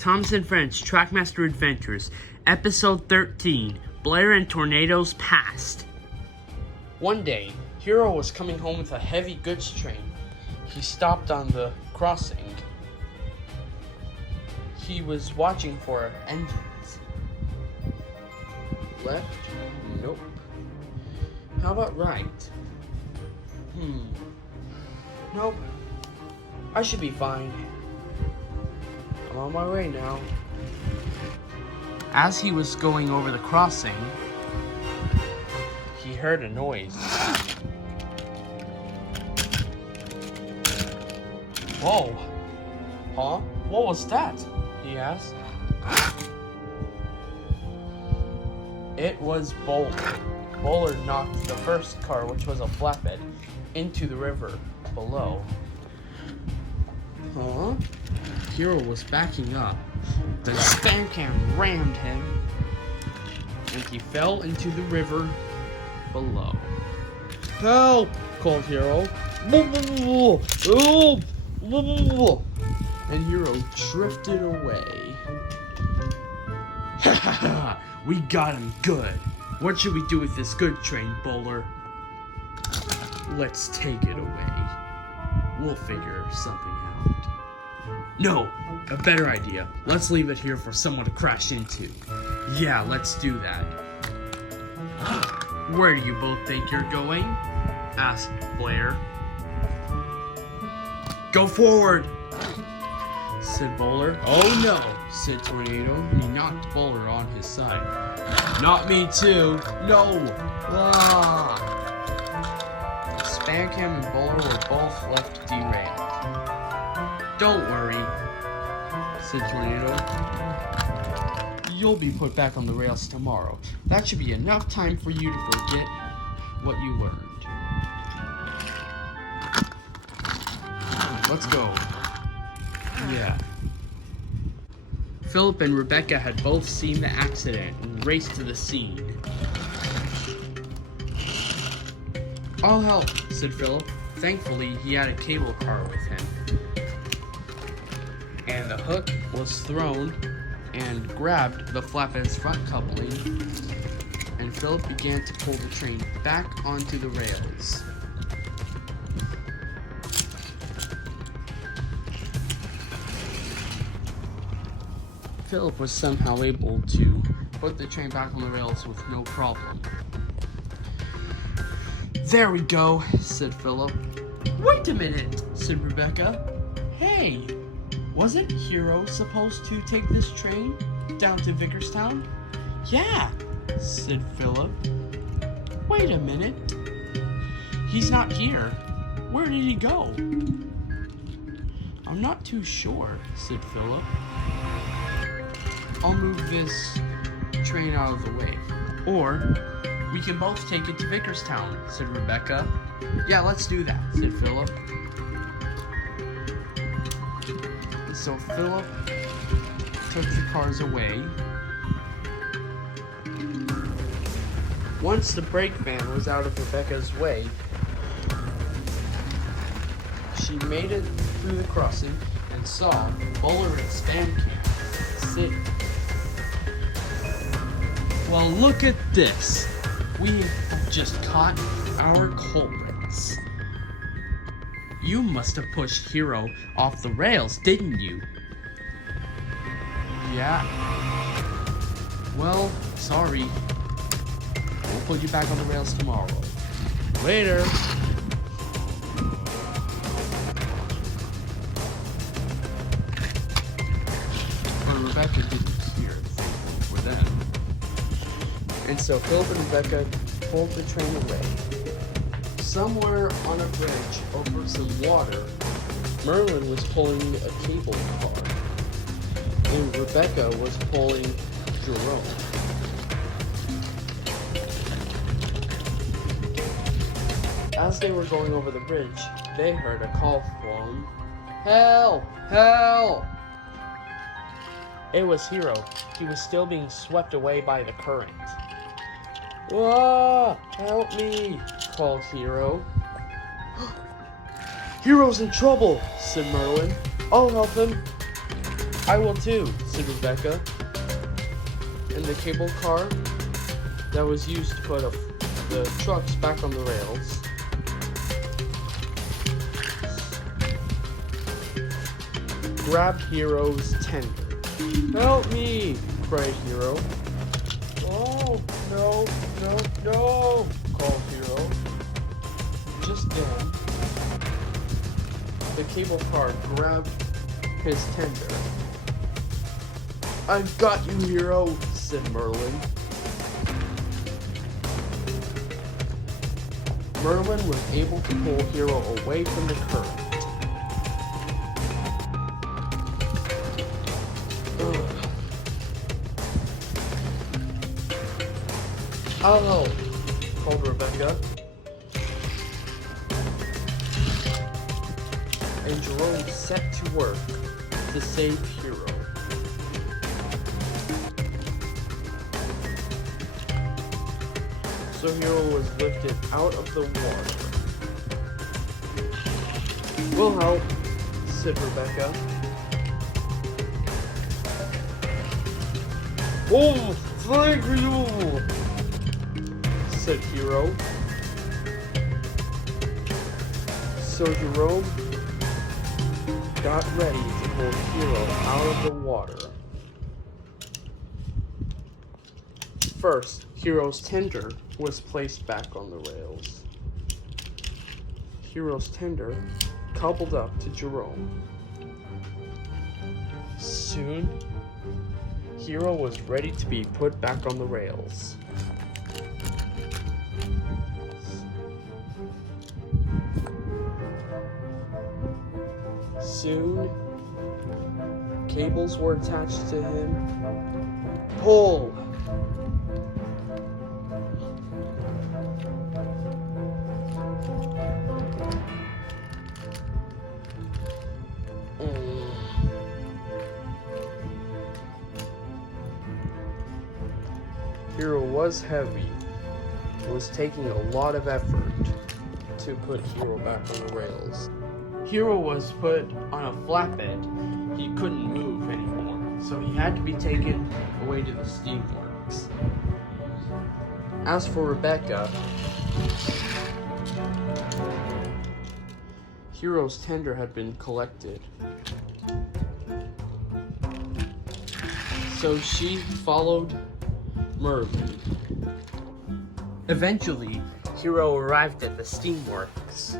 Thomas and Friends Trackmaster Adventures, Episode 13, Blair and Tornadoes Past. One day, Hero was coming home with a heavy goods train. He stopped on the crossing. He was watching for engines. Left? Nope. How about right? Nope. I should be fine. I'm on my way now. As he was going over the crossing, he heard a noise. Whoa! Huh? What was that? He asked. It was Bowler. Bowler knocked the first car, which was a flatbed, into the river below. Huh? Hero was backing up. The spam can rammed him, and he fell into the river below. Help! Called Hero. And Hero drifted away. Ha ha ha! We got him good. What should we do with this good train, Bowler? Let's take it away. We'll figure something out. No, a better idea. Let's leave it here for someone to crash into. Yeah, let's do that. Where do you both think you're going? Asked Blair. Go forward, said Bowler. Oh no, said Tornado, and he knocked Bowler on his side. Not me too. No. Ah. Spancam and Bowler were both left derailed. Don't worry, said Tornado. You'll be put back on the rails tomorrow. That should be enough time for you to forget what you learned. Let's go. Yeah. Philip and Rebecca had both seen the accident and raced to the scene. I'll help, said Philip. Thankfully, he had a cable car with him. And the hook was thrown and grabbed the flatbed's front coupling, and Philip began to pull the train back onto the rails. Philip was somehow able to put the train back on the rails with no problem. There we go, said Philip. Wait a minute, said Rebecca. Hey, wasn't Hero supposed to take this train down to Vickerstown? Yeah, said Philip. Wait a minute. He's not here. Where did he go? I'm not too sure, said Philip. I'll move this train out of the way. Or we can both take it to Vickerstown, said Rebecca. Yeah, let's do that, said Philip. So Philip took the cars away. Once the brake van was out of Rebecca's way, she made it through the crossing and saw Bowler and Spancam sitting. Well, look at this. We have just caught our culprits. You must have pushed Hero off the rails, didn't you? Yeah. Well, sorry. We'll put you back on the rails tomorrow. Later. But Rebecca didn't hear for them. And so Philip and Rebecca pulled the train away. Somewhere on a bridge over some water, Merlin was pulling a cable car, and Rebecca was pulling Jerome. As they were going over the bridge, they heard a call from Help! Help! It was Hero. He was still being swept away by the current. Ah! Help me! Called Hero. Hero's in trouble, said Merlin. I'll help him. I will too, said Rebecca. And the cable car that was used to put the trucks back on the rails grabbed Hero's tender. Help me, cried Hero. Oh, no, no, no, called Hero. Just then, the cable car grabbed his tender. I've got you, Hero, said Merlin. Merlin was able to pull Hero away from the current. Hello, called Rebecca. And Jerome set to work to save Hero. So Hero was lifted out of the water. We'll help, said Rebecca. Oh, thank you, said Hero. So Jerome got ready to pull Hero out of the water. First, Hero's tender was placed back on the rails. Hero's tender coupled up to Jerome. Soon, Hero was ready to be put back on the rails. Soon, cables were attached to him. Pull! Hero was heavy. It was taking a lot of effort to put Hero back on the rails. Hero was put on a flatbed. He couldn't move anymore, so he had to be taken away to the steamworks. As for Rebecca, Hero's tender had been collected. So she followed Merlin. Eventually, Hero arrived at the steamworks.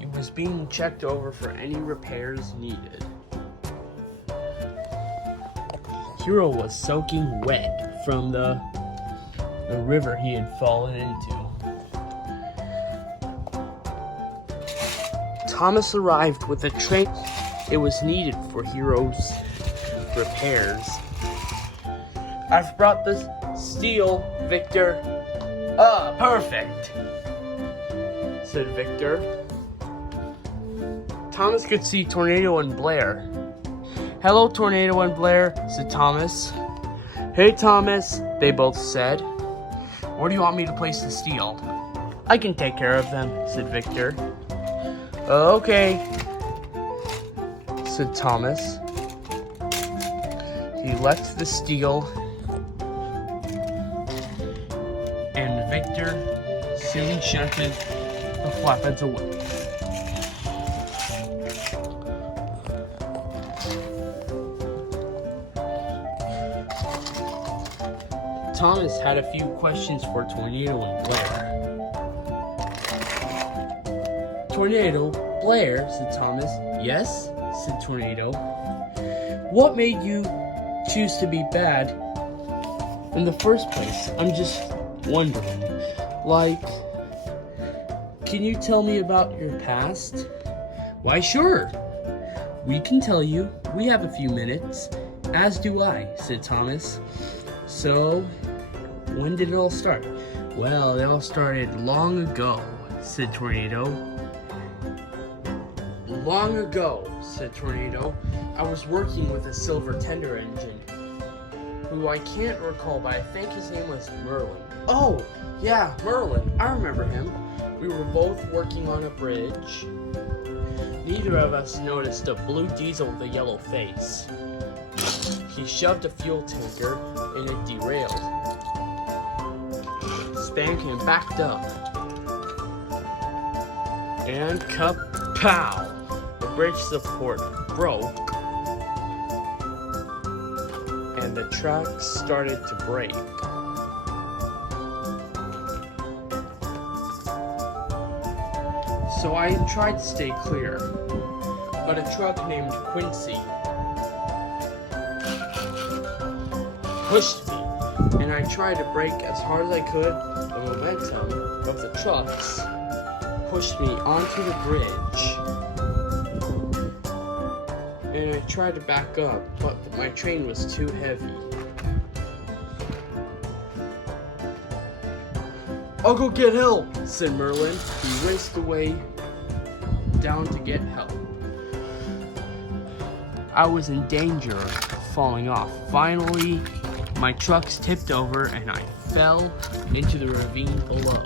He was being checked over for any repairs needed. Hero was soaking wet from the river he had fallen into. Thomas arrived with a train. It was needed for Hero's repairs. I've brought the steel, Victor. Ah, perfect, said Victor. Thomas could see Tornado and Blair. Hello, Tornado and Blair, said Thomas. Hey, Thomas, they both said. Where do you want me to place the steel? I can take care of them, said Victor. Okay, said Thomas. He left the steel, and Victor soon shunted the flatbeds away. Thomas had a few questions for Tornado and Blair. Tornado, Blair, said Thomas. Yes, said Tornado. What made you choose to be bad in the first place? I'm just wondering. Like, can you tell me about your past? Why, sure. We can tell you. We have a few minutes. As do I, said Thomas. So, when did it all start? Well, it all started long ago, said Tornado. Long ago, said Tornado, I was working with a silver tender engine, who I can't recall, but I think his name was Merlin. Oh, yeah, Merlin. I remember him. We were both working on a bridge Neither of us noticed a blue diesel with a yellow face. He shoved a fuel tanker and it derailed. Spankin backed up. And kapow! The brake support broke. And the truck started to brake. So I tried to stay clear, but a truck named Quincy pushed me, and I tried to brake as hard as I could. The momentum of the trucks pushed me onto the bridge, and I tried to back up, but my train was too heavy. "I'll go get help," said Merlin. He raced away down to get help. I was in danger of falling off. Finally, my trucks tipped over and I fell into the ravine below.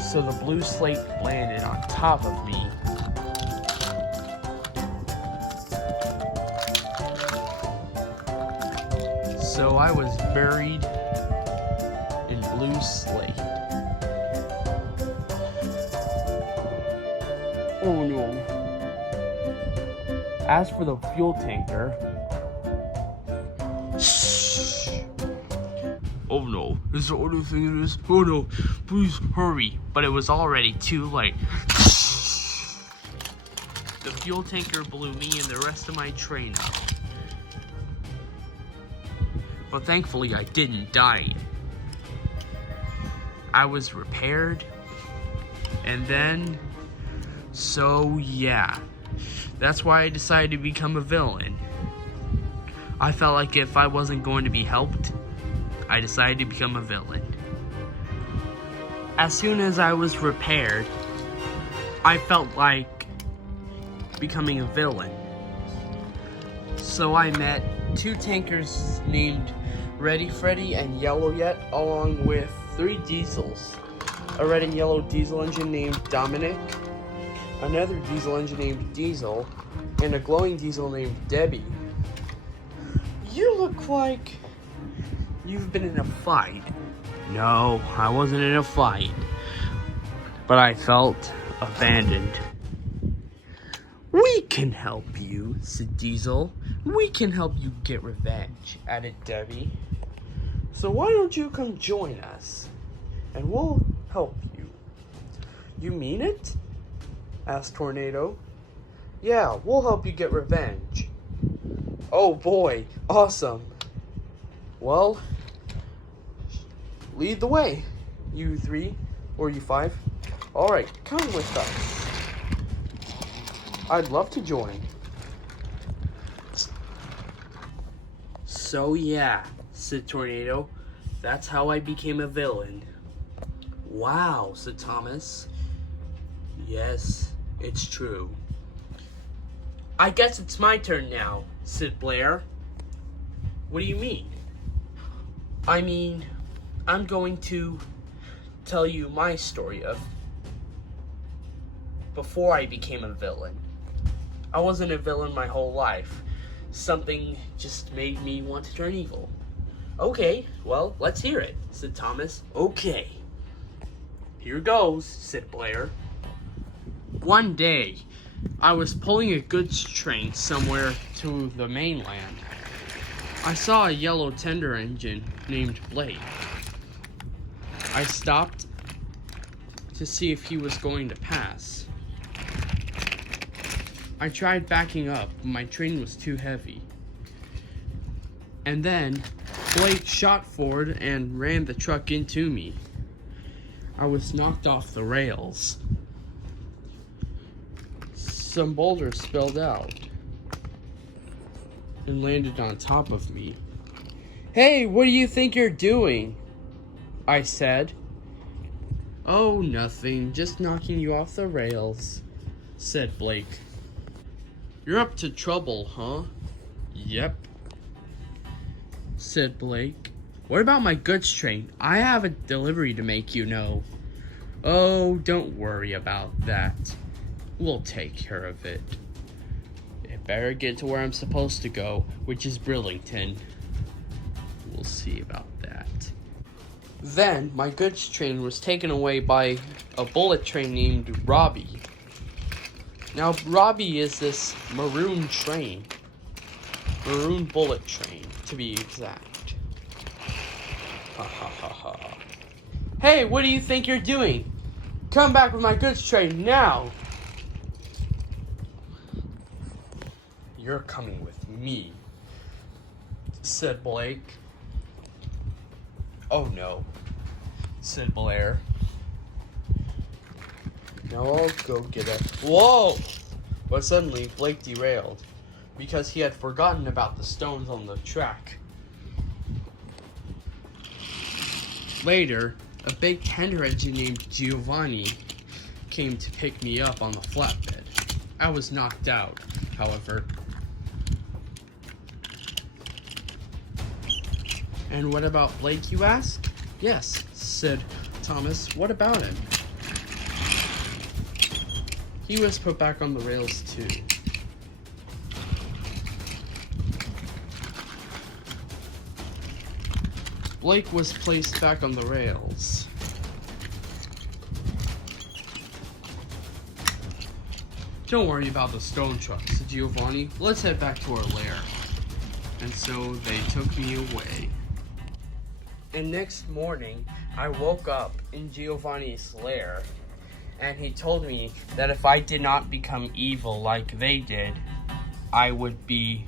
So the blue slate landed on top of me. So I was buried in blue slate. Oh no. As for the fuel tanker, oh no, is there anything in this? Oh no, please hurry. But it was already too late. The fuel tanker blew me and the rest of my train up. But thankfully I didn't die. I was repaired. And then, so yeah. That's why I decided to become a villain. I felt like if I wasn't going to be helped, I decided to become a villain. As soon as I was repaired, I felt like becoming a villain. So I met two tankers named Ready Freddy and Yellow Yet, along with 3 diesels. A red and yellow diesel engine named Dominic, another diesel engine named Diesel, and a glowing diesel named Debbie. You look like you've been in a fight. No, I wasn't in a fight. But I felt abandoned. "We can help you," said Diesel. "We can help you get revenge," added Debbie. "So why don't you come join us, and we'll help you." "You mean it?" asked Tornado. "Yeah, we'll help you get revenge." "Oh boy, awesome. Well, lead the way, you 3, or you 5. Alright, come with us. I'd love to join." "So yeah," said Tornado, "that's how I became a villain." "Wow," said Thomas. "Yes, it's true." "I guess it's my turn now," said Blair. "What do you mean?" "I mean, I'm going to tell you my story of before I became a villain. I wasn't a villain my whole life. Something just made me want to turn evil." "Okay, well, let's hear it," said Thomas. "Okay. Here goes," said Blair. One day, I was pulling a goods train somewhere to the mainland. I saw a yellow tender engine named Blake. I stopped to see if he was going to pass. I tried backing up, but my train was too heavy. And then, Blake shot forward and ran the truck into me. I was knocked off the rails. Some boulders spilled out and landed on top of me. "Hey, what do you think you're doing?" I said. "Oh, nothing, just knocking you off the rails," said Blake. "You're up to trouble, huh?" "Yep." said Blake. What about my goods train? I have a delivery to make, you know. Oh, don't worry about that. We'll take care of it. I better get to where I'm supposed to go, which is Brillington. We'll see about that. Then, my goods train was taken away by a bullet train named Robbie. Now, Robbie is this maroon train. Maroon bullet train, to be exact. Ha ha ha ha. Hey, what do you think you're doing? Come back with my goods train now! You're coming with me, said Blake. Oh no, said Blair. Now I'll go get it. Whoa! But suddenly, Blake derailed, because he had forgotten about the stones on the track. Later, a big tender engine named Giovanni came to pick me up on the flatbed. I was knocked out, however. And what about Blake, you ask? Yes, said Thomas. What about him? He was put back on the rails too. Blake was placed back on the rails. Don't worry about the stone truck, said Giovanni. Let's head back to our lair. And so they took me away. And next morning, I woke up in Giovanni's lair, and he told me that if I did not become evil like they did, I would be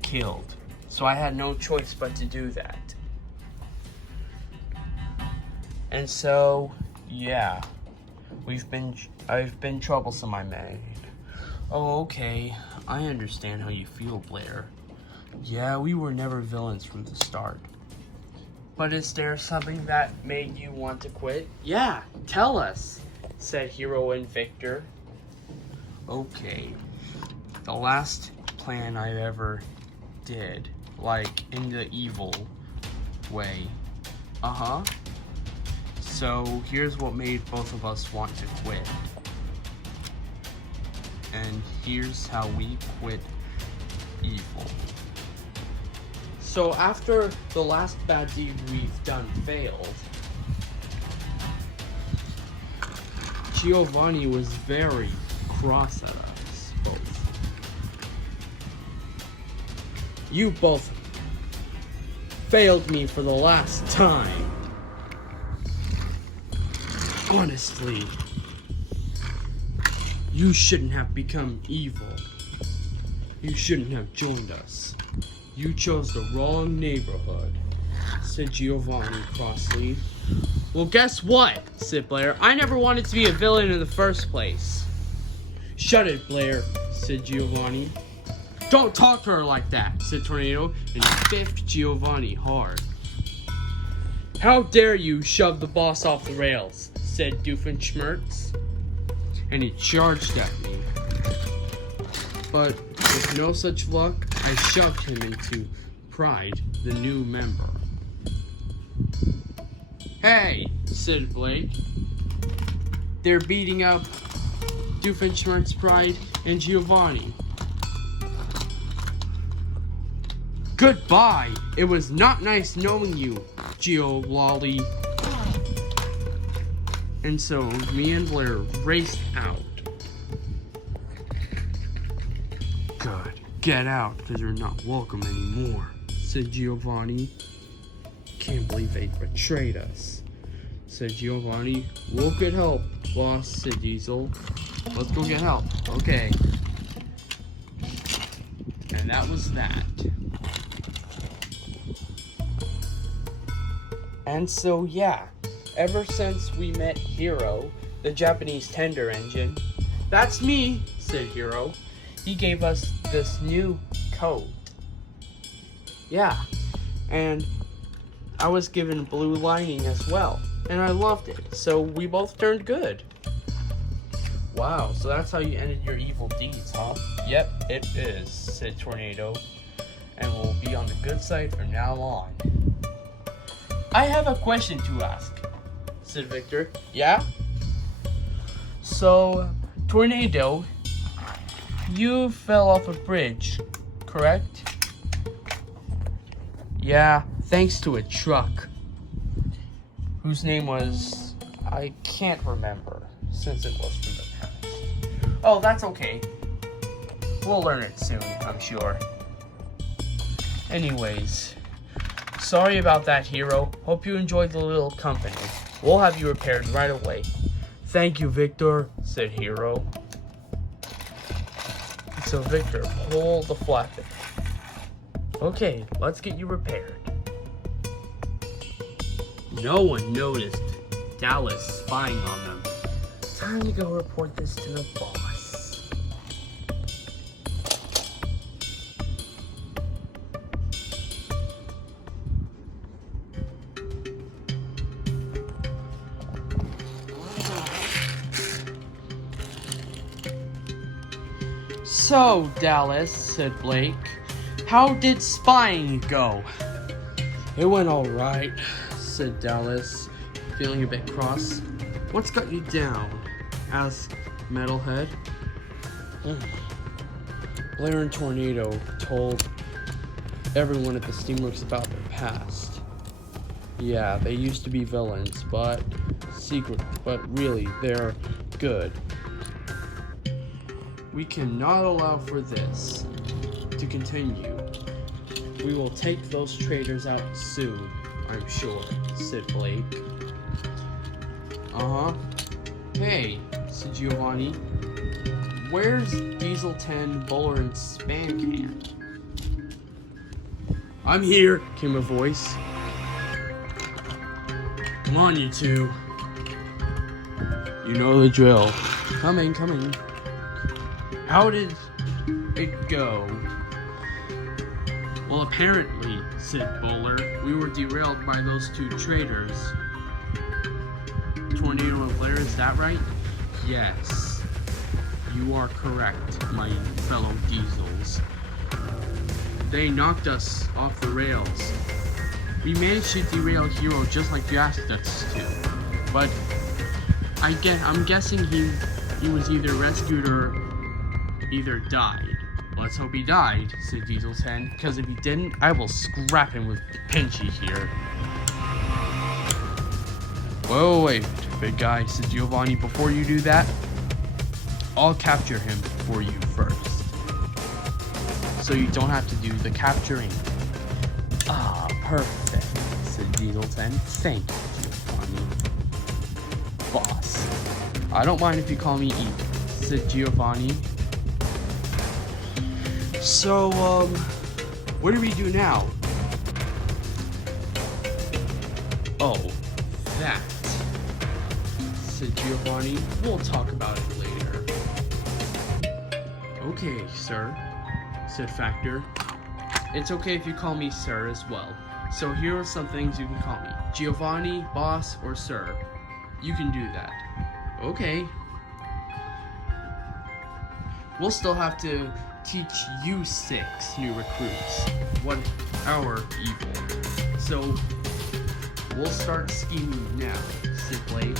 killed. So I had no choice but to do that. And so, yeah, I've been troublesome, I made. Oh, okay, I understand how you feel, Blair. Yeah, we were never villains from the start. But is there something that made you want to quit? Yeah, tell us, said Hero and Victor. Okay, the last plan I ever did, like in the evil way. So here's what made both of us want to quit. And here's how we quit evil. So after the last bad deed we've done failed, Giovanni was very cross at us both. You both failed me for the last time. Honestly, you shouldn't have become evil. You shouldn't have joined us. You chose the wrong neighborhood, said Giovanni crossly. Well, guess what, said Blair. I never wanted to be a villain in the first place. Shut it, Blair, said Giovanni. Don't talk to her like that, said Tornado, and biffed Giovanni hard. How dare you shove the boss off the rails, said Doofenshmirtz, and he charged at me. But with no such luck, I shoved him into Pride, the new member. Hey, said Blake. They're beating up Doofenshmirtz, Pride, and Giovanni. Goodbye. It was not nice knowing you, Geololly. And so me and Blair raced out. Good. Get out, because you're not welcome anymore, said Giovanni. Can't believe they betrayed us, said Giovanni. We'll get help, boss, said Diesel. Let's go get help. Okay. And that was that. And so, yeah, ever since we met Hero, the Japanese tender engine, that's me, said Hero. He gave us this new coat. Yeah, and I was given blue lining as well, and I loved it, so we both turned good. Wow, so that's how you ended your evil deeds, huh? Yep, it is, said Tornado, and we'll be be on the good side from now on. I have a question to ask, said Victor. Yeah? So, Tornado, you fell off a bridge, correct? Yeah, thanks to a truck. Whose name was... I can't remember, since it was from the past. Oh, that's okay. We'll learn it soon, I'm sure. Anyways, sorry about that, hero. Hope you enjoyed the little company. We'll have you repaired right away. Thank you, Victor, said Hero. So Victor, pull the flap. Okay, let's get you repaired. No one noticed Dallas spying on them. Time to go report this to the boss. So, Dallas, said Blake, how did spying go? It went alright, said Dallas, feeling a bit cross. What's got you down? Asked Metalhead. Blair and Tornado told everyone at the Steamworks about their past. Yeah, they used to be villains, but really, they're good. We cannot allow for this to continue. We will take those traitors out soon, I'm sure, said Blake. Hey, said Giovanni. Where's Diesel 10, Bowler, and Span Can? I'm here, came a voice. Come on, you two. You know the drill. Coming. How did it go? Well, apparently, said Bowler, we were derailed by those two traitors. Tornado and Blair, is that right? Yes. You are correct, my fellow Diesels. They knocked us off the rails. We managed to derail Hero just like you asked us to. But I'm guessing he was either rescued or either died. Let's hope he died, said Diesel 10, because if he didn't, I will scrap him with Pinchy here. Whoa, wait, big guy, said Giovanni. Before you do that, I'll capture him for you first. So you don't have to do the capturing. Ah, perfect, said Diesel 10. Thank you, Giovanni. Boss. I don't mind if you call me E, said Giovanni. So, what do we do now? Oh, that, said Giovanni. We'll talk about it later. Okay, sir, said Factor. It's okay if you call me sir as well. So here are some things you can call me. Giovanni, boss, or sir. You can do that. Okay. We'll still have to teach you 6 new recruits what our evil. So we'll start scheming now, said Blake.